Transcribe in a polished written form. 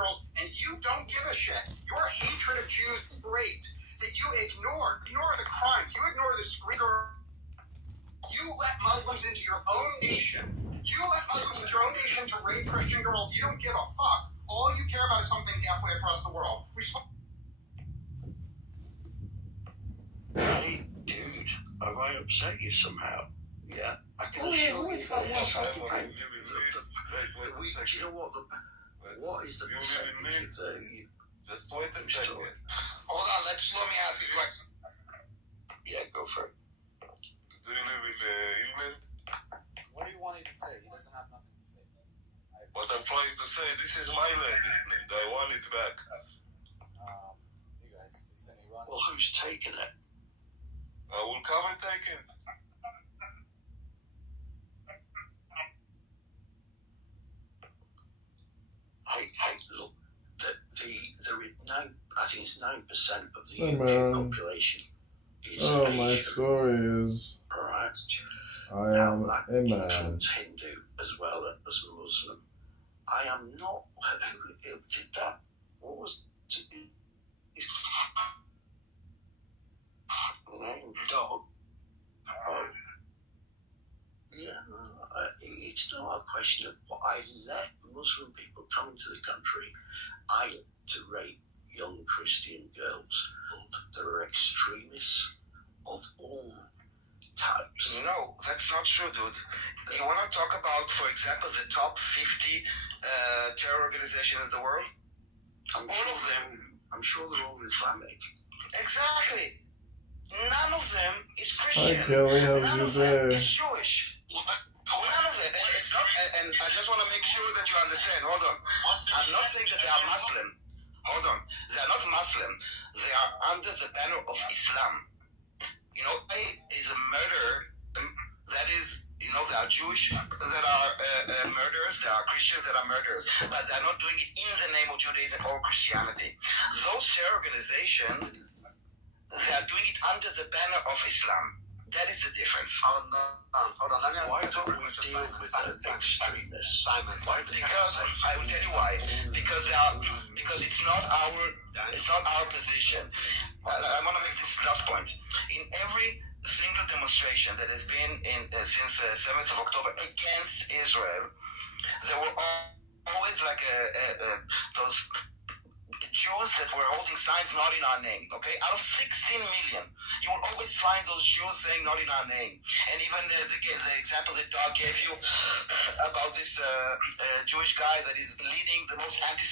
girls, and you don't give a shit. Your hatred of Jews is great. That you ignore the crimes. You ignore the screamer. You let Muslims into your own nation. You let Muslims into your own nation to rape Christian girls. You don't give a fuck. All you care about is something halfway across the world. Hey, dude, have I upset you somehow? Yeah, I can assure you that do you know what? What is the percentage of the... Just wait a second. Hold on, let me ask you a question. Yeah, go for it. Do you live in England? What do you want him to say? He doesn't have nothing to say. What I'm trying to say, this is my land, England. I want it back. You guys, it's in Iran. Well, who's taking it? I will come and take it. Hey, look, I think it's 9% of the UK population is Asian. My story is Right. I am that a man. includes Hindu as well as Muslim. I am not. Who did that? What was his name? Dog. Yeah, it's not a question of what I let Muslim people come into the country. I let to rape young Christian girls. There are extremists of all types. No, that's not true, dude. You want to talk about, for example, the top 50 terror organizations in the world? I'm sure they're all Islamic. Exactly. None of them is Christian. Hi, Kelly. How's None your of them day? is Jewish. None of them. And it's not. And I just want to make sure that you understand. Hold on. I'm not saying that they are Muslim. Hold on. They are not Muslim. They are under the banner of Islam. You know, is a murderer. That is, you know, there are Jewish that are murderers. There are Christians that are murderers. But they're not doing it in the name of Judaism or Christianity. Those terror organizations, they are doing it under the banner of Islam. That is the difference. Hold on. Let me ask why don't we deal with the extremists? Because I will tell you why. Because it's not our position. I want to make this last point. In every single demonstration that has been since 7th of October against Israel, there were always like those Jews that were holding signs not in our name, okay? Out of 16 million, you will always find those Jews saying not in our name. And even the example that Doug gave you about this Jewish guy that is leading the most anti